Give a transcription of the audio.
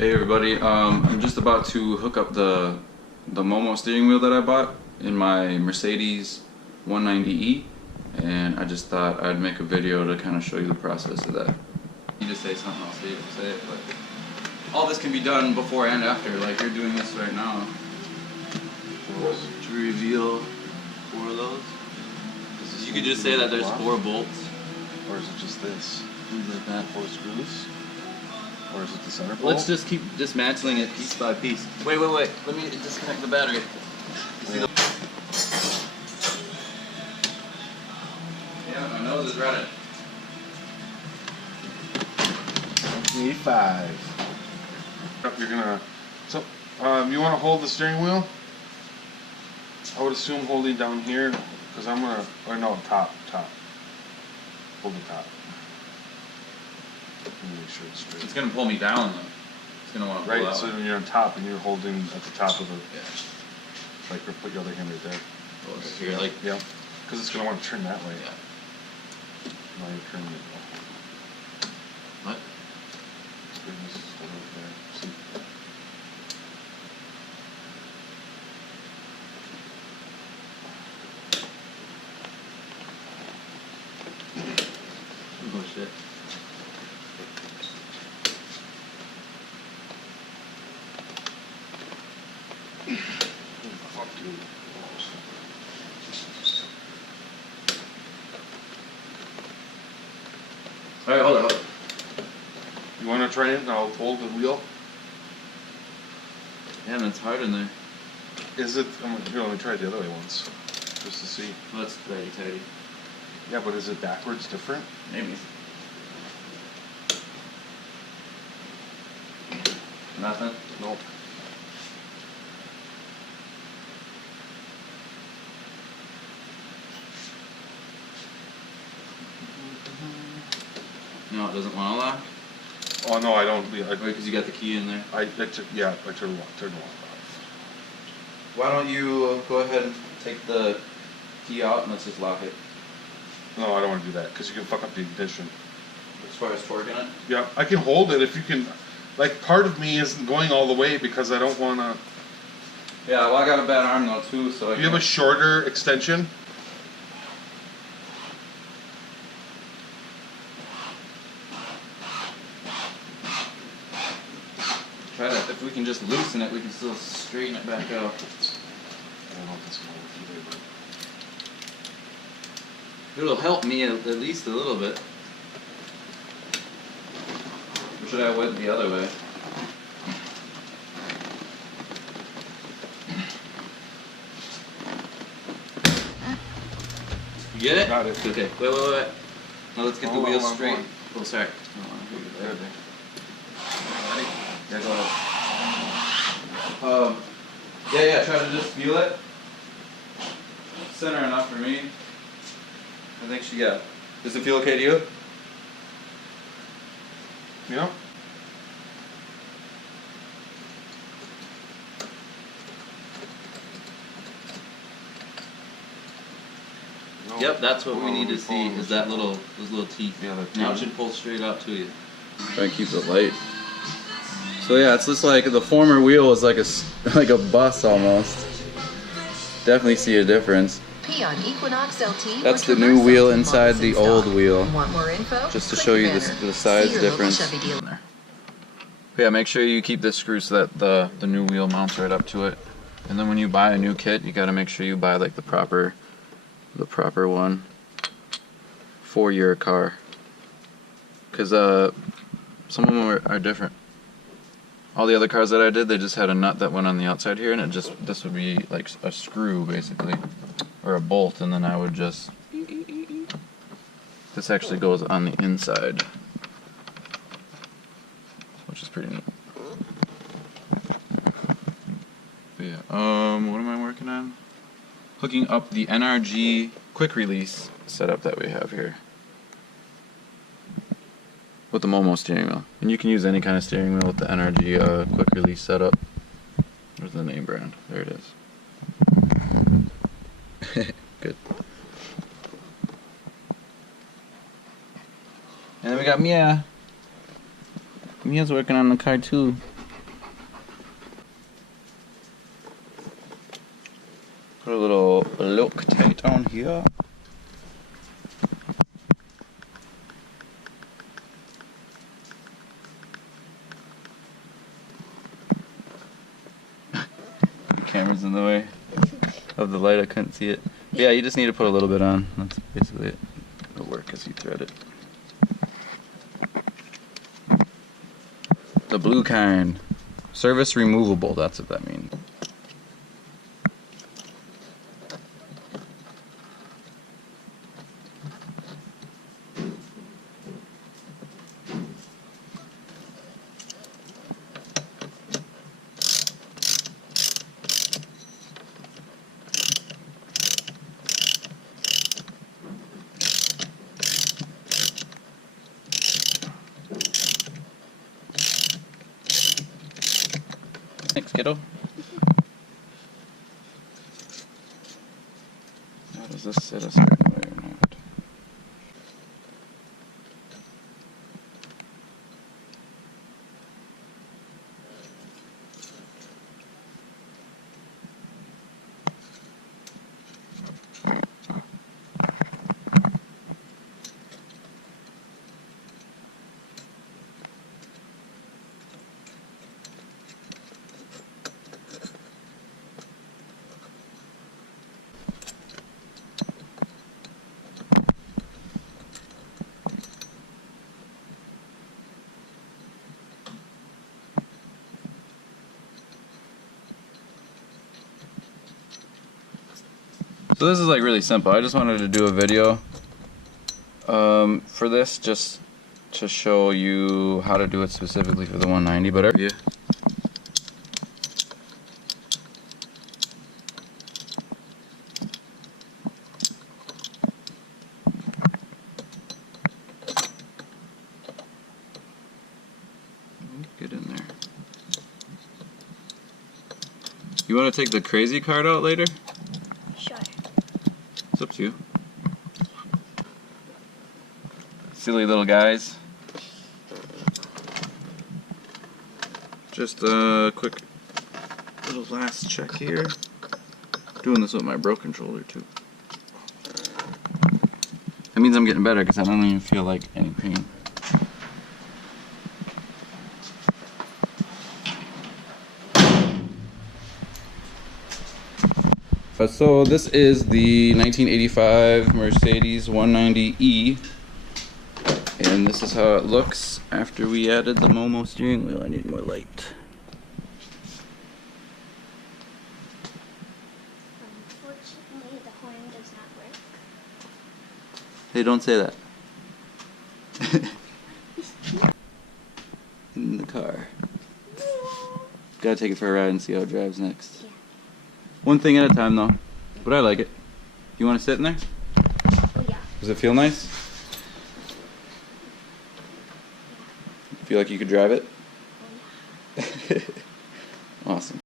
Hey everybody, I'm just about to hook up the Momo steering wheel that I bought in my Mercedes 190e, and I just thought I'd make a video to kind of show you the process of that. You just say something, I'll say it, but all this can be done before and after, like you're doing this right now. To reveal 4 of those. You could just say that there's 4 bolts. Or is it just this? Things like that. 4 screws? Or is it the center bolt? Let's just keep dismantling it piece by piece. Wait. Let me disconnect the battery. Yeah, my nose is running. E5. You're gonna. So, you want to hold the steering wheel? I would assume holding down here, because I'm gonna. Or no, top. Hold the top. Make sure it's straight. It's gonna pull me down though. It's gonna want to pull Right, out. so when you're on top and you're holding at the top of the. Yeah. Like, or put your other hand right there. Oh, so you're like. Yeah. Because it's gonna want to turn that way. Yeah. Now you're turning it. What? This is still right there. See? Oh shit. Fuck you. Alright, hold on. You want to try it and I'll hold the wheel? Yeah, and it's hard in there. Is it? Here, let me try it the other way once. Just to see. Well, that's very tidy. Yeah, but is it backwards different? Maybe. Nothing? Nope. No, it doesn't want to lock? Oh, no, I don't. Wait, because you got the key in there. I turned the lock off. Why don't you go ahead and take the key out and let's just lock it. No, I don't want to do that because you can fuck up the ignition. As far as torquing it? Yeah, I can hold it if you can. Like, part of me isn't going all the way because I don't want to. Yeah, well I got a bad arm though too, so I Do you have a shorter extension? try to, if we can just loosen it, we can still straighten it back out. I don't know if it's going to work either, It'll help me at least a little bit. Or should I went the other way? You get it? Got it. Okay, wait. Now let's get the Hold on, wheel hold on, straight. hold Oh, sorry. Good. Ready? Yeah, go ahead. Yeah, try to just feel it. Center enough for me. I think she got it. Does it feel okay to you? Yeah? No. Yep, that's what we Hold on, need to let me see, follow is the that shot. those little teeth. Yeah, that Now it teeth. should pull straight up to you. Try and keep it light. So yeah, it's just like the former wheel was like a bus almost. Definitely see a difference. On Equinox LT That's or the new Traverse wheel LT inside models the in old stock. wheel. Want more info? Just to Click show you banner. the size See your local difference. Chevy dealer. Yeah, make sure you keep this screw so that the new wheel mounts right up to it. And then when you buy a new kit, you got to make sure you buy like the proper one for your car. Cause some of them are different. All the other cars that I did, they just had a nut that went on the outside here, and this would be like a screw basically, or a bolt, and then I would just. This actually goes on the inside, which is pretty neat. But yeah, what am I working on? Hooking up the NRG quick release setup that we have here. With the Momo steering wheel. And you can use any kind of steering wheel with the NRG quick release setup. There's the name brand. There it is. Good. And then we got Mia. Mia's working on the car too. Put a little Loctite on here. The camera's in the way of the light, I couldn't see it. But yeah, you just need to put a little bit on. That's basically it. It'll work as you thread it. The blue kind. Service removable, that's what that means. Thanks, kiddo. Now, does this sit a certain way or not? So this is like really simple. I just wanted to do a video for this, just to show you how to do it specifically for the 190. But yeah. Get in there. You want to take the crazy card out later? Sure. It's up to you. Silly little guys. Just a quick little last check here. Doing this with my broken shoulder too. That means I'm getting better because I don't even feel like any pain. So this is the 1985 Mercedes 190E, and this is how it looks after we added the Momo steering wheel. I need more light. Unfortunately, the horn does not work. Hey, don't say that. In the car. Gotta take it for a ride and see how it drives next. Yeah. One thing at a time though, but I like it. You want to sit in there? Oh yeah. Does it feel nice? Feel like you could drive it? Oh yeah. Awesome.